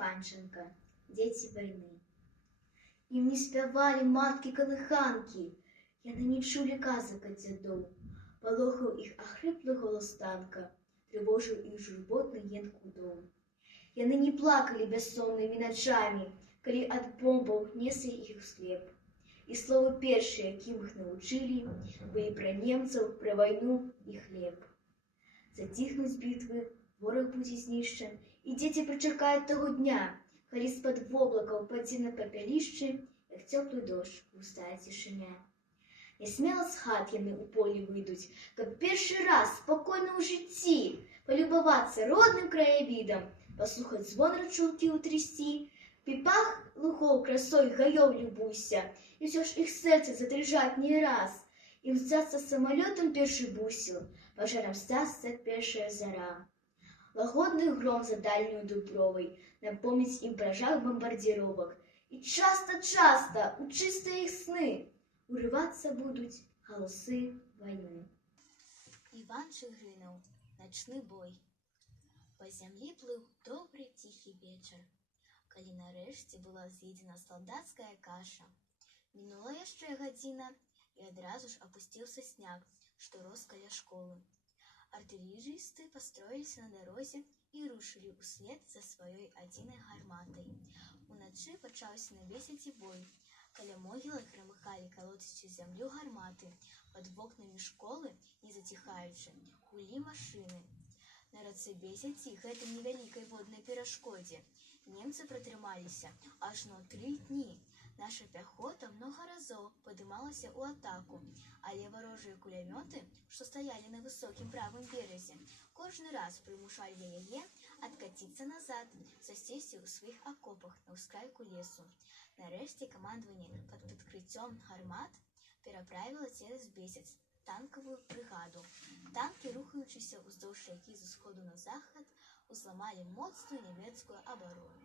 панчынка, дзеці вайны. Ім не спявалі маткі-калыханкі, яны не чулі казак ад дзядоў, палохаў іх ахрыплы голас танка, трывожыў іх журботны енк удоў. Яны не плакалі бяссоннымі начамі, калі ад бомбаў неслі іх услеп. І словы першыя, якім іх навучылі, былі пра немцаў, пра вайну і хлеб. Заціхнуць бітвы, вораг будзе знішчан, і дзеці прычакаюць таго дня, калі з-пад воблакаў падзе на папялішчы, як цёплы дождж, густая цішыня. Нясмела з хат яны ў полі выйдуць, каб першы раз спакойна ў жыцці палюбавацца родным краявідам, паслухаць звон рачулкі ўтрысці, піпах лугоў красой гаёў любуйся, і ўсё ж іх сэрцы задрыжаць не раз, і мчацца самалётам першы бусел, пажарам стасца першая зара. Лагодны гром за дальнюю дубровай напомніць ім пра жах бамбардзіровак, і часта-часта у чыстыя іх сны урывацца будуць галасы вайны. Іван Чыгрынаў. Начны бой. Па зямлі плыў добры ціхі вечар, калі нарэшце была з'едзена салдацкая каша. Мінула яшчэ гадзіна, і адразу ж апусціўся сняг, што рос каля школы. Артылерысты пастроіліся на дарозе і рушылі ўслед за сваёй адзінай гарматай. Уначы пачаўся на весяці бой. Каля могілак грамыхалі калоцячы зямлю гарматы. Пад вокнамі школы, не заціхаючы, гулі машыны. На рацэ Бесяці, гэтай невялікай воднай перашкодзе, немцы пратрымаліся ажно 3 дні. Наша пяхота многа разоў падымалася ў атаку, але варожыя кулямёты, што стаялі на высокім правым беразе, кожны раз прымушалі яе адкаціцца назад, засесці ў сваіх акопах на ўскрайку лесу. Нарэшце камандаванне пад прыкрыццём гармат пераправіла цераз Бесяц танкавую брыгаду. Танкі, рухаючыся ўздоўж ракі з усходу на захад, узламалі моцную нямецкую абарону.